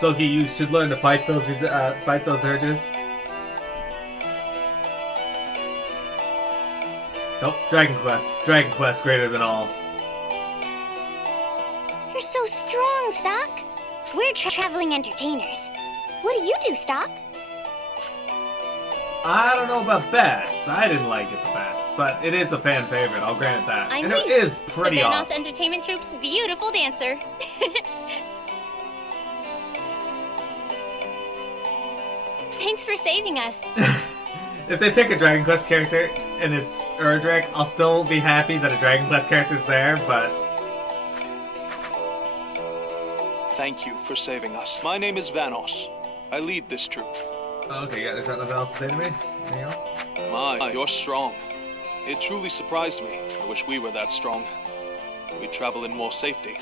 Soki, you should learn to fight those urges. Nope, Dragon Quest. Dragon Quest greater than all. You're so strong, Stock. We're traveling entertainers. What do you do, Stock? I don't know about best. I didn't like it the best, but it is a fan favorite. I'll grant that. I'm and Reese, it is pretty the Vanoss awesome. Entertainment Troupe's beautiful dancer. Thanks for saving us. If they pick a Dragon Quest character and it's Erdrick, I'll still be happy that a Dragon Quest character's there, but... Thank you for saving us. My name is Vanoss. I lead this troop. Okay, yeah, there's nothing else to say to me? Anything else? My, you're strong. It truly surprised me. I wish we were that strong. We'd travel in more safety.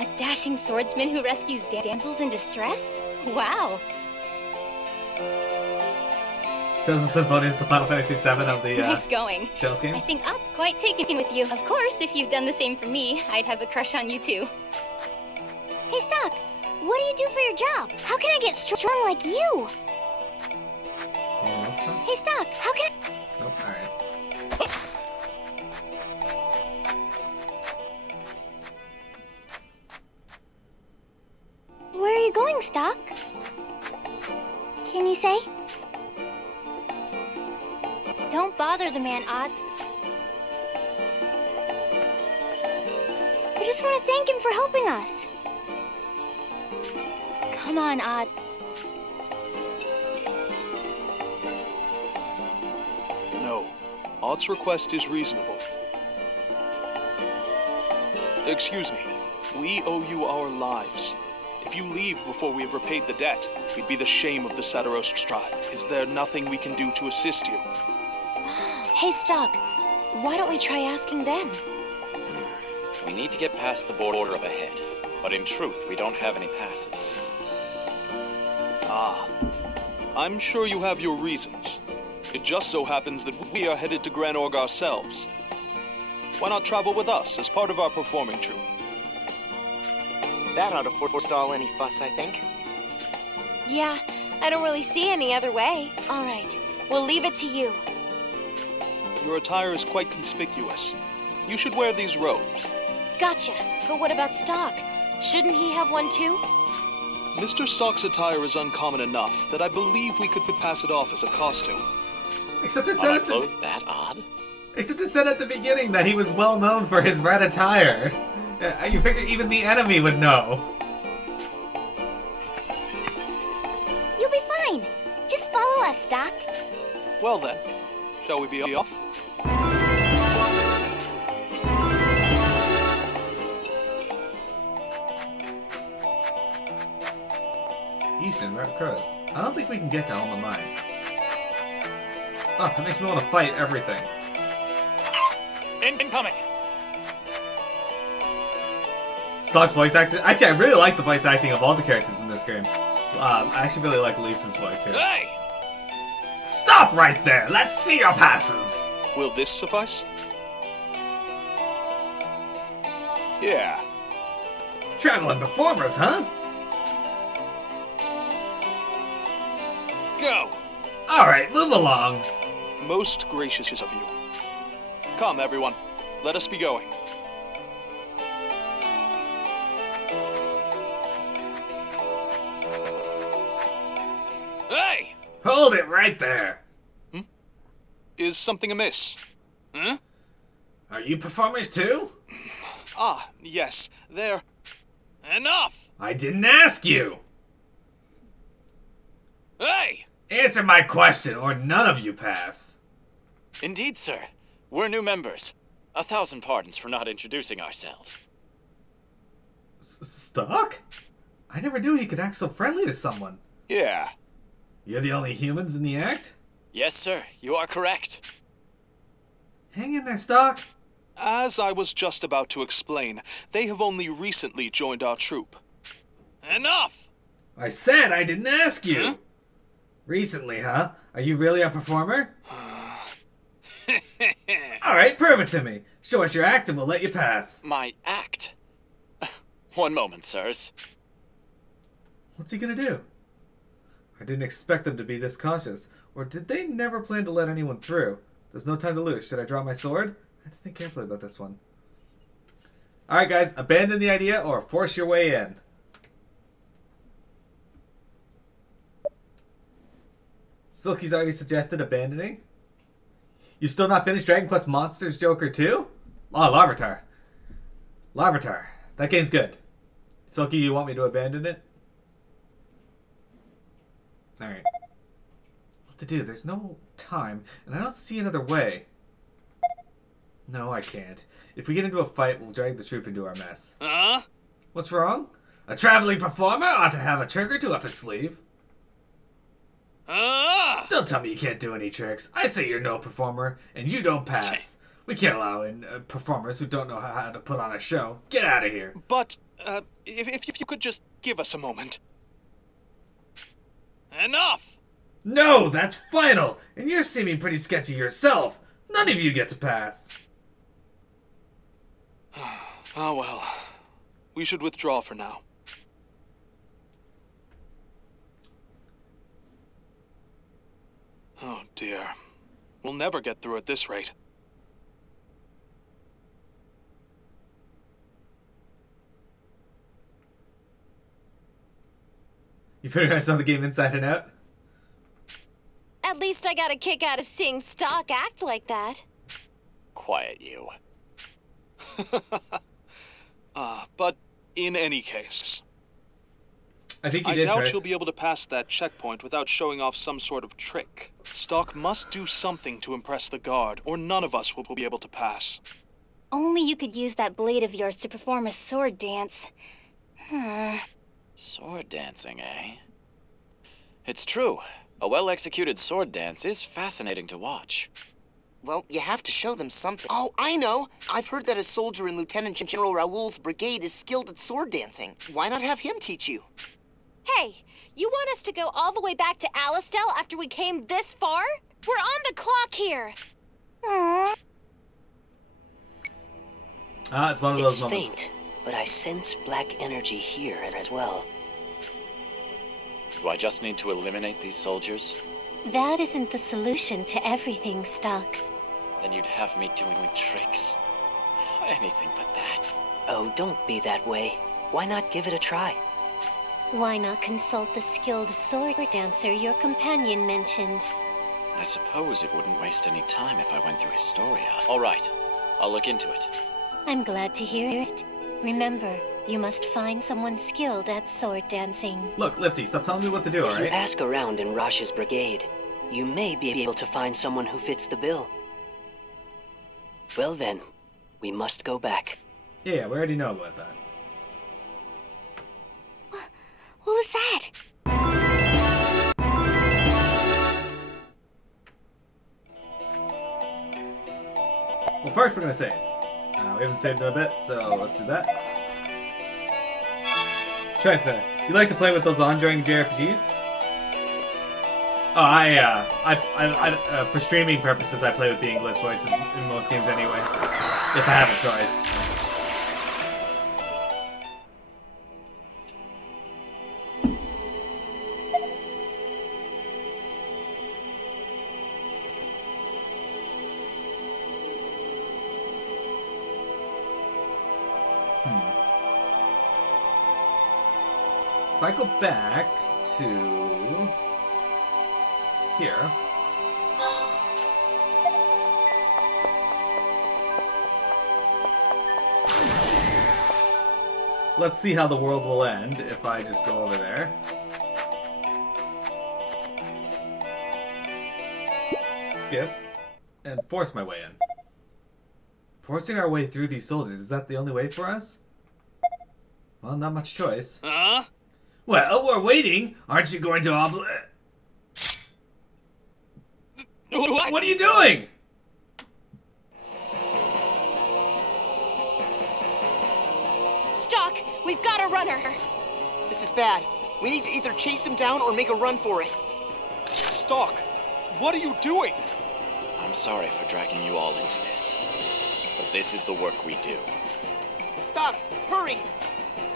A dashing swordsman who rescues damsels in distress? Wow. Chosen Symphony is the Final Fantasy VII of the Nice going. Tales games. I think Ott's quite taken with you. Of course, if you've done the same for me, I'd have a crush on you too. Hey, Stock, what do you do for your job? How can I get strong like you? Anything else, Tom? Hey, Stock, how can I... Nope, alright. Where are you going, Stock? Can you say? Don't bother the man, Ott. I just want to thank him for helping us. Come on, Ott. No. Ott's request is reasonable. Excuse me. We owe you our lives. If you leave before we have repaid the debt, we'd be the shame of the Sadaros tribe. Is there nothing we can do to assist you? Hey, Stock. Why don't we try asking them? We need to get past the border up ahead. But in truth, we don't have any passes. Ah. I'm sure you have your reasons. It just so happens that we are headed to Gran Org ourselves. Why not travel with us as part of our performing troupe? That ought to forestall any fuss, I think. Yeah, I don't really see any other way. All right, we'll leave it to you. Your attire is quite conspicuous. You should wear these robes. Gotcha. But what about Stock? Shouldn't he have one too? Mr. Stock's attire is uncommon enough that I believe we could pass it off as a costume. Except it Are said my at the, clothes that odd? except it said at the beginning that he was well known for his red attire. You figure even the enemy would know. You'll be fine. Just follow us, Stock. Well then, shall we be off? Easton, Red Crows. I don't think we can get to Alma Mine. Oh, that makes me want to fight everything. Incoming! Stock's voice acting. Actually, I really like the voice acting of all the characters in this game. I actually really like Lisa's voice here. Hey! Stop right there! Let's see your passes! Will this suffice? Yeah. Traveling performers, huh? Go! Alright, move along. Most gracious of you. Come, everyone. Let us be going. Hey! Hold it right there. Is something amiss? Huh? Are you performers too? Ah, yes. There. Enough! I didn't ask you. Hey! Answer my question or none of you pass. Indeed, sir. We're new members. 1,000 pardons for not introducing ourselves. Stock? I never knew he could act so friendly to someone. Yeah. You're the only humans in the act? Yes, sir. You are correct. Hang in there, Stock. As I was just about to explain, they have only recently joined our troupe. Enough! I said I didn't ask you. Huh? Recently, huh? Are you really a performer? Alright, prove it to me. Show us your act and we'll let you pass. My act? One moment, sirs. What's he gonna do? I didn't expect them to be this cautious. Or did they never plan to let anyone through? There's no time to lose. Should I draw my sword? I have to think carefully about this one. Alright guys, abandon the idea or force your way in. Silky's already suggested abandoning. You still not finished Dragon Quest Monsters Joker 2? Oh, Larvitar. Larvitar. That game's good. Silky, you want me to abandon it? Alright. What to do? There's no time, and I don't see another way. No, I can't. If we get into a fight, we'll drag the troupe into our mess. What's wrong? A traveling performer ought to have a trick or two up his sleeve. Don't tell me you can't do any tricks. I say you're no performer, and you don't pass. We can't allow in performers who don't know how to put on a show. Get out of here. But, if you could just give us a moment. Enough! No, that's final! And you're seeming pretty sketchy yourself. None of you get to pass. Oh well. We should withdraw for now. Oh dear. We'll never get through at this rate. You pretty much know the game inside and out? At least I got a kick out of seeing Stock act like that. Quiet you. But in any case, I think you I did, doubt Trish. you'll be able to pass that checkpoint without showing off some sort of trick. Stock must do something to impress the guard, or none of us will be able to pass. Only you could use that blade of yours to perform a sword dance. Sword dancing, eh? It's true. A well-executed sword dance is fascinating to watch. Well, you have to show them something. Oh, I know! I've heard that a soldier in Lieutenant General Raoul's brigade is skilled at sword dancing. Why not have him teach you? Hey, you want us to go all the way back to Alistel after we came this far? We're on the clock here. It's one of those It's moments. faint, but I sense black energy here as well. Do I just need to eliminate these soldiers? That isn't the solution to everything, Stock. Then you'd have me doing tricks. Anything but that. Oh, don't be that way. Why not give it a try? Why not consult the skilled sword dancer your companion mentioned? I suppose it wouldn't waste any time if I went through Historia. All right, I'll look into it. I'm glad to hear it. Remember, you must find someone skilled at sword dancing. Look, Lifty, stop telling me what to do, If you alright? ask around in Rash's brigade, you may be able to find someone who fits the bill. Well then, we must go back. Yeah, we already know about that. What was that? Well, first we're gonna save. We haven't saved in a bit, so let's do that. Trifta, you like to play with those Enduring JRPGs? Oh, for streaming purposes, I play with the English voices in most games anyway. If I have a choice. If I go back to here, let's see how the world will end if I just go over there. Skip and force my way in. Forcing our way through these soldiers, is that the only way for us? Well, not much choice. Well, we're waiting. Aren't you going to What are you doing? Stock, we've got a runner. This is bad. We need to either chase him down or make a run for it. Stock, what are you doing? I'm sorry for dragging you all into this, but this is the work we do. Stop! Hurry!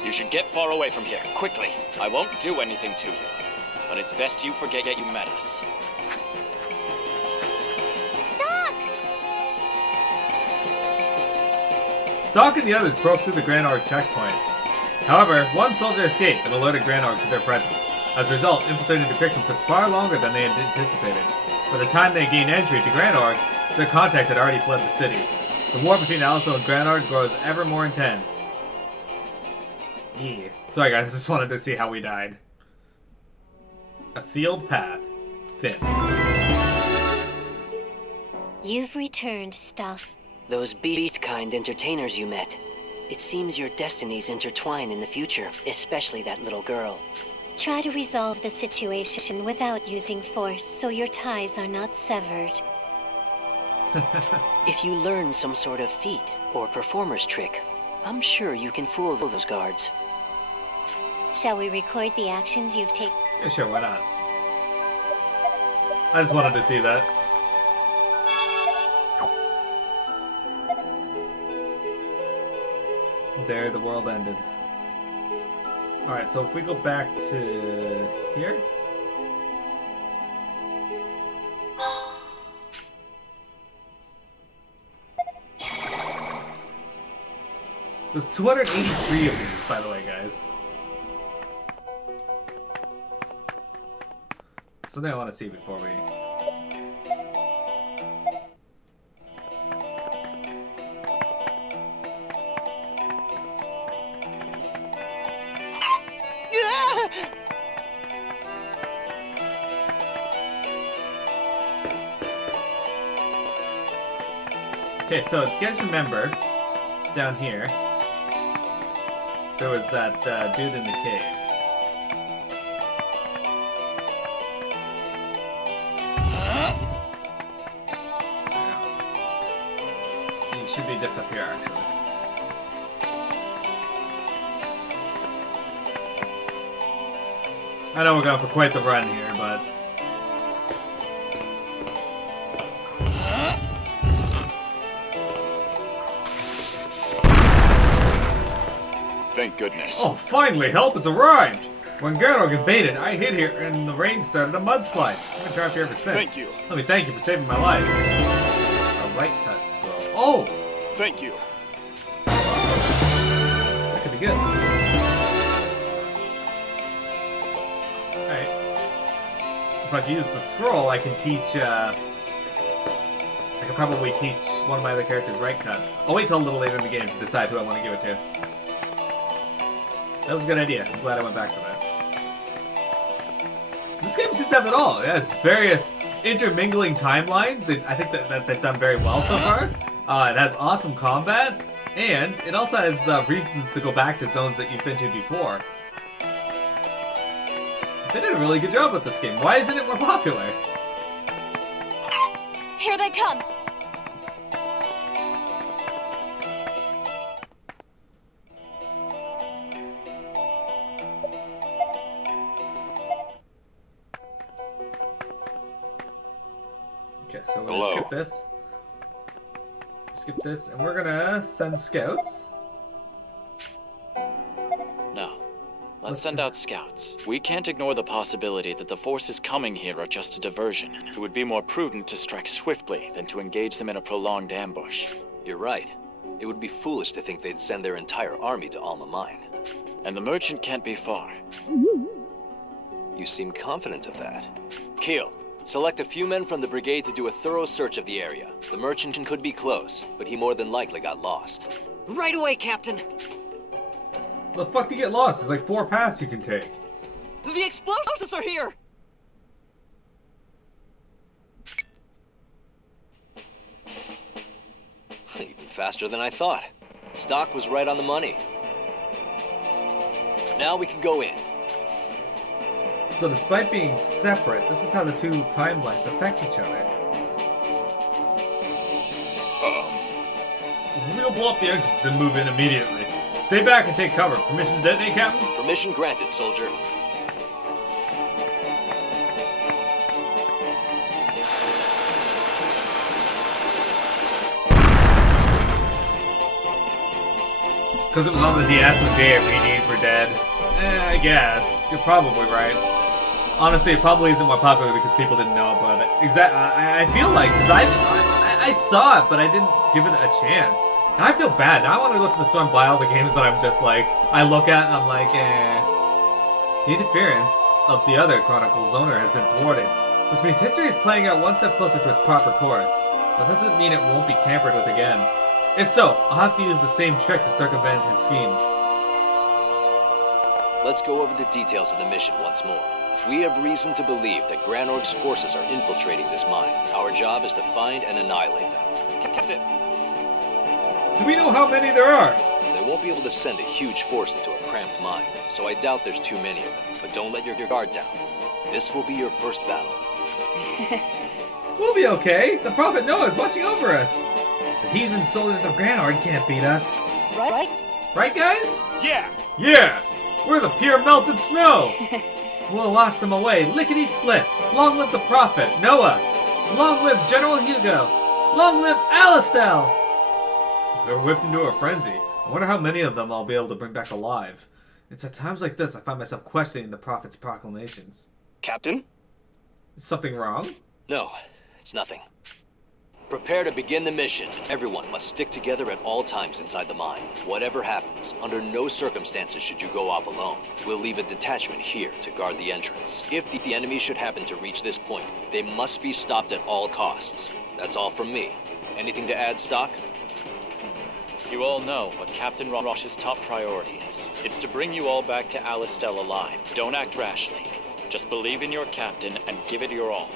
You should get far away from here, quickly. I won't do anything to you, but it's best you forget you met us. Stalk and the others broke through the Grand Arc checkpoint. However, one soldier escaped and alerted Grand Arc to their presence. As a result, infiltrating the Victim took far longer than they had anticipated. By the time they gained entry to Grand Arc, their contacts had already fled the city. The war between Alastor and Grand Arc grows ever more intense. Yeah. Sorry guys, I just wanted to see how we died. A sealed path. Finn. You've returned, Stalk. Those beast-kind entertainers you met. It seems your destinies intertwine in the future, especially that little girl. Try to resolve the situation without using force so your ties are not severed. If you learn some sort of feat or performer's trick, I'm sure you can fool those guards. Shall we record the actions you've taken? Yeah, sure, why not? I just wanted to see that. There, the world ended. Alright, so if we go back to here. There's 283 of these, by the way, guys. Something I want to see before we... Okay, so if you guys remember, down here, there was that dude in the cave. He should be just up here, actually. I know we're going for quite the run here, but... Thank goodness. Oh, finally, help has arrived! When Garog invaded, I hid here and the rain started a mudslide. I've been trapped here ever since. Thank you. Let me thank you for saving my life. A right cut scroll. Oh! Thank you. That could be good. Alright. So if I use the scroll, I can teach, I can probably teach one of my other characters right cut. I'll wait till a little later in the game to decide who I want to give it to. That was a good idea. I'm glad I went back to that. This game seems to have it all. It has various intermingling timelines. I think that they've done very well so far. It has awesome combat, and it also has reasons to go back to zones that you've been to before. They did a really good job with this game. Why isn't it more popular? Here they come! Okay, so we're gonna skip this. Skip this, and we're gonna send scouts. No. Let's send out scouts. We can't ignore the possibility that the forces coming here are just a diversion. It would be more prudent to strike swiftly than to engage them in a prolonged ambush. You're right. It would be foolish to think they'd send their entire army to Alma Mine. And the merchant can't be far. You seem confident of that. Keel, select a few men from the brigade to do a thorough search of the area. The merchant could be close, but he more than likely got lost. Right away, Captain. The fuck do you get lost? There's like 4 paths you can take. The explosives are here! Even faster than I thought. Stock was right on the money. Now we can go in. So despite being separate, this is how the 2 timelines affect each other. We'll blow up the entrance and move in immediately. Stay back and take cover. Permission to detonate, Captain? Permission granted, soldier. Because it was on the DS with JRPGs, enemies were dead. I guess. You're probably right. Honestly, it probably isn't more popular because people didn't know about it. I feel like, because I saw it, but I didn't give it a chance. And I feel bad. Now I want to go to the store and buy all the games that I'm just like, I look at and I'm like, eh. The interference of the other Chronicles owner has been thwarted, which means history is playing out one step closer to its proper course. But that doesn't mean it won't be tampered with again. If so, I'll have to use the same trick to circumvent his schemes. Let's go over the details of the mission once more. We have reason to believe that Granorg's forces are infiltrating this mine. Our job is to find and annihilate them. Captain! Do we know how many there are? They won't be able to send a huge force into a cramped mine, so I doubt there's too many of them. But don't let your guard down. This will be your first battle. We'll be okay. The Prophet Noah is watching over us. The heathen soldiers of Granorg can't beat us. Right? Right, guys? Yeah! Yeah! We're the pure melted snow! We'll wash them away, lickety-split! Long live the Prophet, Noah! Long live General Hugo! Long live Alistel! They're whipped into a frenzy. I wonder how many of them I'll be able to bring back alive. It's at times like this I find myself questioning the Prophet's proclamations. Captain? Is something wrong? No, it's nothing. Prepare to begin the mission. Everyone must stick together at all times inside the mine. Whatever happens, under no circumstances should you go off alone. We'll leave a detachment here to guard the entrance. If the enemy should happen to reach this point, they must be stopped at all costs. That's all from me. Anything to add, Stock? You all know what Captain Rosh's top priority is. It's to bring you all back to Alistel alive. Don't act rashly. Just believe in your captain and give it your all.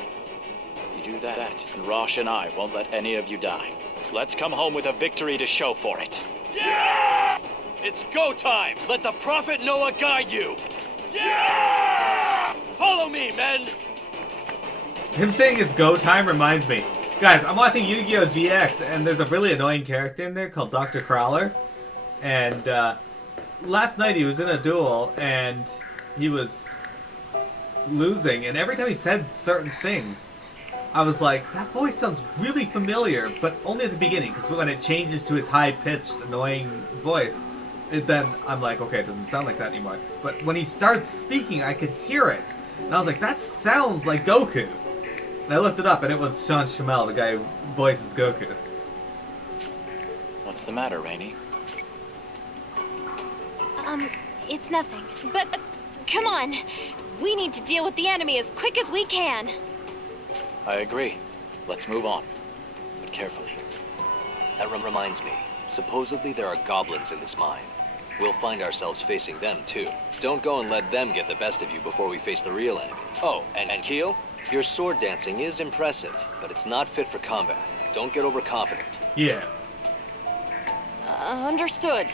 You do that, and Rosh and I won't let any of you die. Let's come home with a victory to show for it. Yeah! It's go time! Let the Prophet Noah guide you! Yeah! Follow me, men! Him saying it's go time reminds me. Guys, I'm watching Yu-Gi-Oh! GX, and there's a really annoying character in there called Dr. Crowler. And last night he was in a duel, and he was losing, and every time he said certain things, I was like, that voice sounds really familiar, but only at the beginning, because when it changes to his high-pitched, annoying voice, then I'm like, okay, it doesn't sound like that anymore. But when he starts speaking, I could hear it, and I was like, that sounds like Goku. And I looked it up, and it was Sean Schemmel, the guy who voices Goku. What's the matter, Rainey? It's nothing. But, come on. We need to deal with the enemy as quick as we can. I agree. Let's move on. But carefully. That reminds me. Supposedly there are goblins in this mine. We'll find ourselves facing them, too. Don't go and let them get the best of you before we face the real enemy. Oh, and Keel? Your sword dancing is impressive, but it's not fit for combat. Don't get overconfident. Yeah. Understood.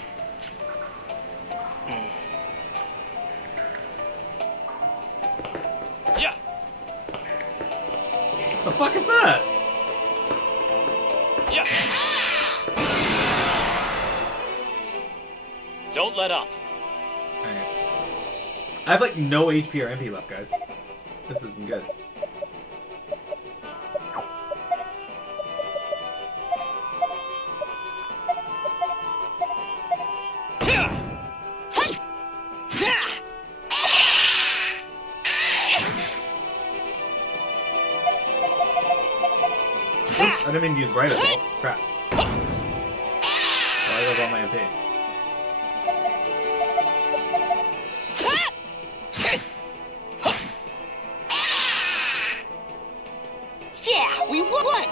Yeah! The fuck is that? Yes! Don't let up. Alright. I have like no HP or MP left, guys. This isn't good. Oops, I didn't mean to use right as well. Crap. Oh, I goes all my MP. Yeah, we won!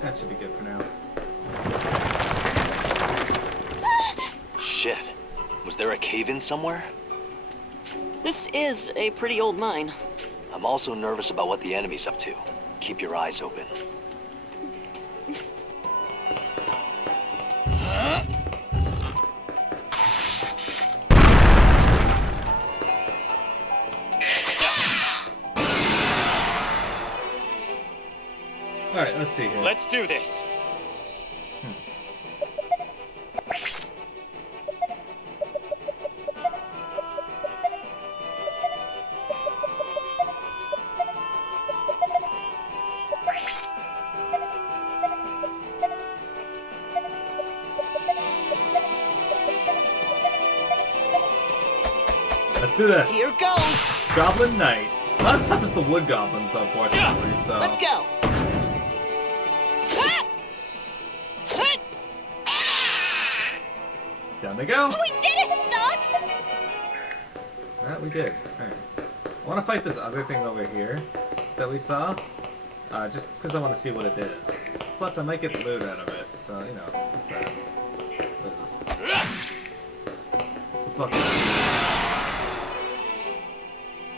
That should be good for now. Shit. Was there a cave-in somewhere? This is a pretty old mine. I'm also nervous about what the enemy's up to. Keep your eyes open. Alright, let's see here. Let's do this. Let's do this. Here goes. Goblin Knight. A lot of stuff is the wood goblins, unfortunately, so... Let's go. Down they go. We did it, Stock! That we did. Alright. I want to fight this other thing over here that we saw. Just because I want to see what it is. Plus, I might get loot out of it, so, you know, what's that? What is this? What the fuck is that?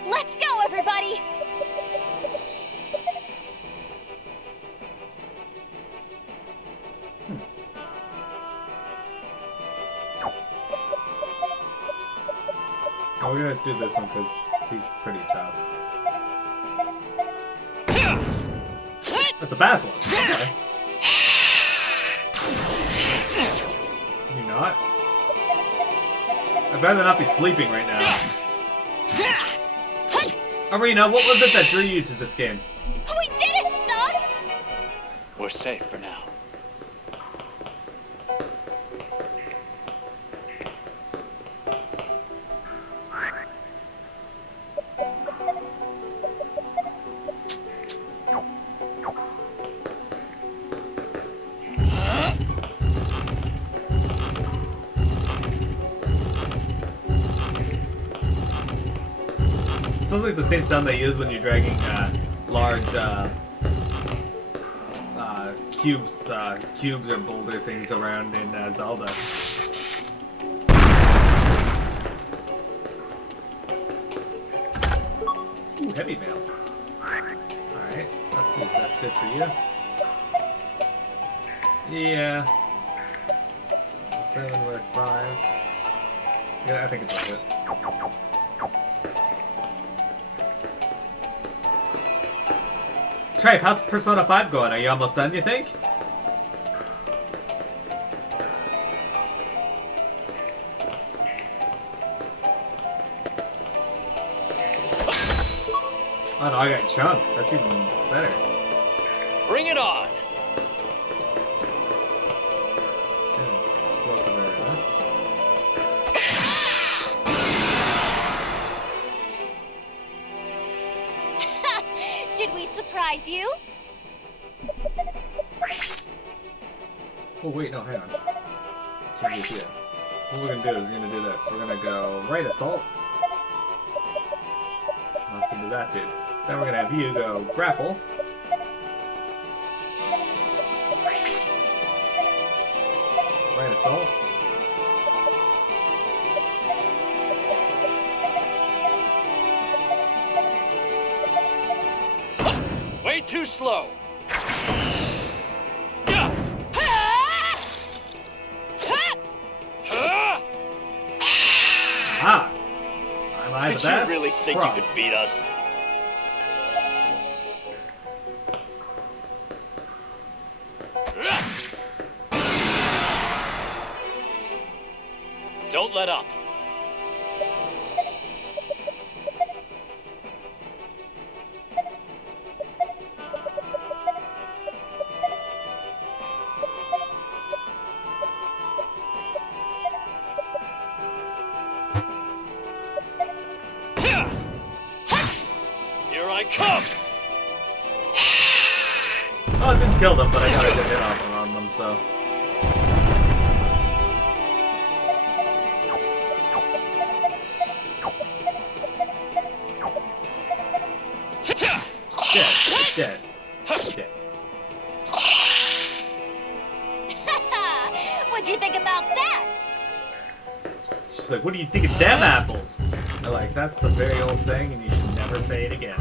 Let's go, everybody! Oh, we're gonna do this one because he's pretty tough. That's a basilisk. Okay. Can you not? I'd rather not be sleeping right now. Arena, what was it that drew you to this game? We did it, Stock! We're safe for now. Sounds like the same sound they use when you're dragging large cubes or boulder things around in Zelda. Ooh, heavy mail. Alright, let's see, is that good for you? Yeah. 7 worth 5. Yeah, I think it's worth it. Tripe, how's Persona 5 going? Are you almost done, you think? Oh no, I got Chunk. That's even better. Bring it on! Explosive area, huh? Did we surprise you? Oh wait, no, hang on. Change idea. What we're gonna do is we're gonna do this. We're gonna go right assault. Knock into that dude. Then we're gonna have you go grapple. Right assault. Way too slow! Ah! Am I the Did best? you really think you could beat us? Don't let up. Here I come! Oh, it didn't kill them, but I got a good hit off on them, so. Dead. Dead. What'd you think about that? She's like, what do you think of them apples? I'm like, that's a very old saying and you should never say it again.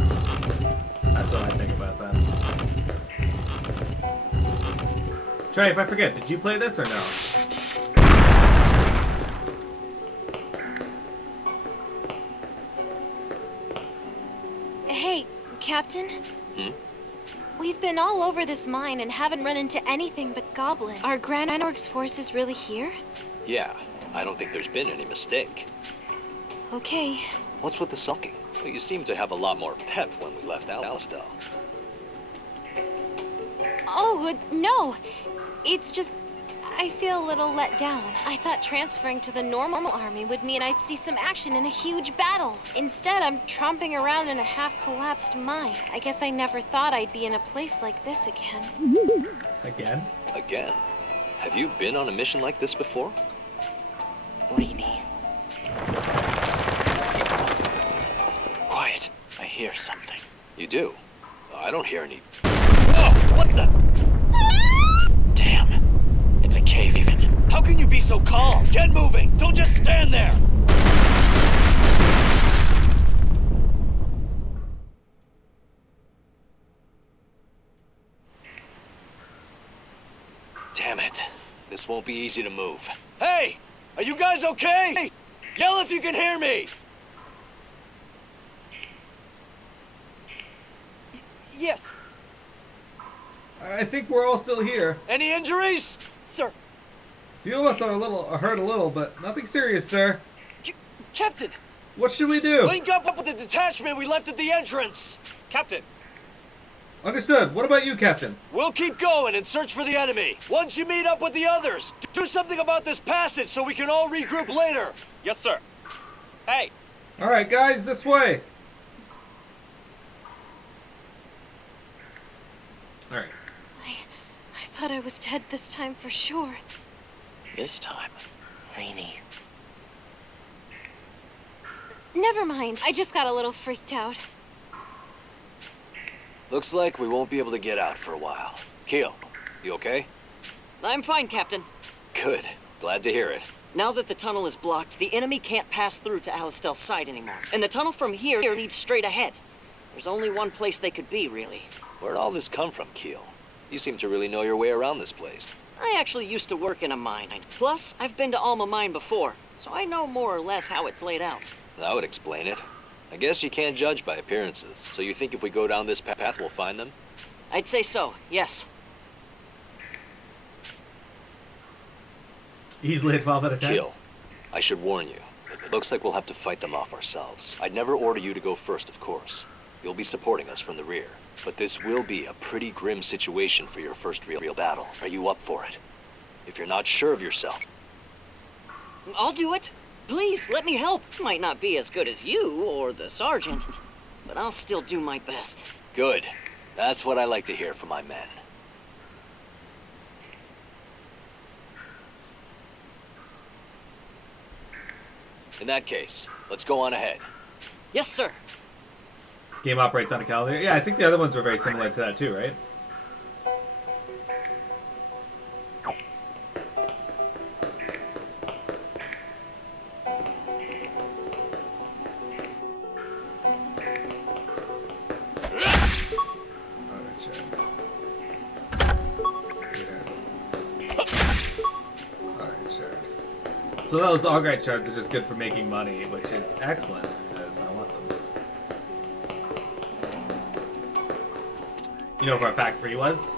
That's what I think about that. Trey, if I forget, did you play this or no? Hey, Captain? We've been all over this mine and haven't run into anything but goblins. Are Granorg's forces really here? Yeah, I don't think there's been any mistake. Okay. What's with the sulking? Well, you seem to have a lot more pep when we left Alastel. Oh, no. It's just, I feel a little let down. I thought transferring to the normal army would mean I'd see some action in a huge battle. Instead, I'm tromping around in a half-collapsed mine. I guess I never thought I'd be in a place like this again. Again? Again? Have you been on a mission like this before? Rini. Quiet. I hear something. You do? I don't hear any... Whoa! What the... Damn. It's a cave even. How can you be so calm? Get moving! Don't just stand there! Damn it. This won't be easy to move. Hey! Are you guys okay? Yell if you can hear me! Yes, I think we're all still here. Any injuries? sir. A few of us are hurt a little, but nothing serious, sir. Captain! What should we do? Link up with the detachment we left at the entrance! Captain, Understood. What about you, Captain? we'll keep going and search for the enemy. Once you meet up with the others, do something about this passage so we can all regroup later. Yes, sir. Hey. All right, guys, this way. All right. I thought I was dead this time for sure. This time. Rini. Never mind. I just got a little freaked out. Looks like we won't be able to get out for a while. Keel, you okay? I'm fine, Captain. Good. Glad to hear it. Now that the tunnel is blocked, the enemy can't pass through to Alastel's side anymore. And the tunnel from here leads straight ahead. There's only one place they could be, really. Where'd all this come from, Keel? You seem to really know your way around this place. I actually used to work in a mine. Plus, I've been to Alma Mine before, so I know more or less how it's laid out. That would explain it. I guess you can't judge by appearances. So you think if we go down this path, we'll find them? I'd say so, yes. Easily a 12 out of 10. Keel, I should warn you. It looks like we'll have to fight them off ourselves. I'd never order you to go first, of course. You'll be supporting us from the rear. But this will be a pretty grim situation for your first real battle. Are you up for it? If you're not sure of yourself... I'll do it. Please, let me help. Might not be as good as you or the sergeant, but I'll still do my best. Good. That's what I like to hear from my men. In that case, let's go on ahead. Yes, sir. Game operates on a calendar. Yeah, I think the other ones were very similar to that too, right? So those Augite shards are just good for making money, which is excellent, because I want them. You know where Pack 3 was?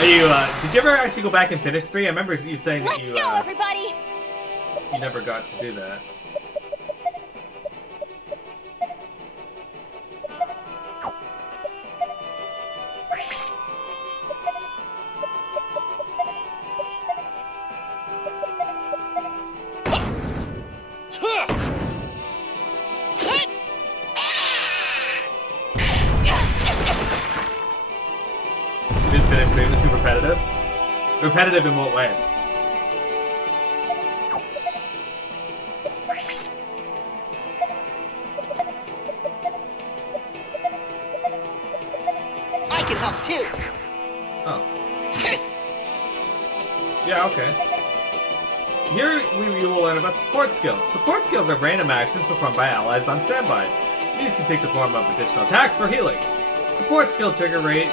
Are you, did you ever actually go back and finish 3? I remember you saying that Let's go, everybody! You never got to do that. Repetitive in what way? I can help too. Oh. Yeah, okay. Here we will learn about support skills. Support skills are random actions performed by allies on standby. These can take the form of additional attacks or healing. Support skill trigger rate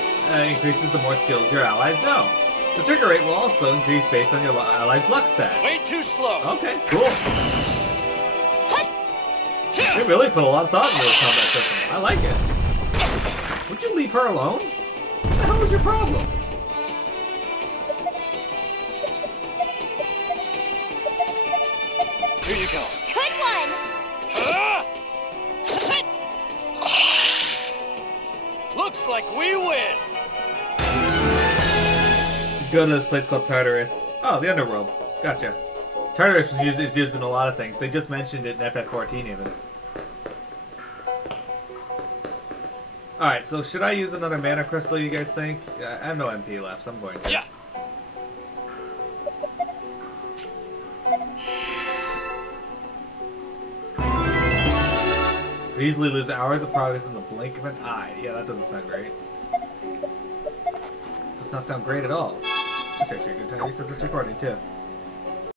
increases the more skills your allies know. The trigger rate will also increase based on your allies' luck stat. Way too slow. Okay, cool. They really put a lot of thought into this combat system. I like it. Would you leave her alone? What the hell is your problem? Here you go. Good one! Looks like we win! Go to this place called Tartarus. Oh, the underworld. Gotcha. Tartarus is used in a lot of things. They just mentioned it in FF14 even. Alright, so should I use another mana crystal, you guys think? I have no MP left, so I'm going to. Yeah. Could easily lose hours of progress in the blink of an eye. Yeah, that doesn't sound great. Does not sound great at all. It's actually a good time to reset this recording, too.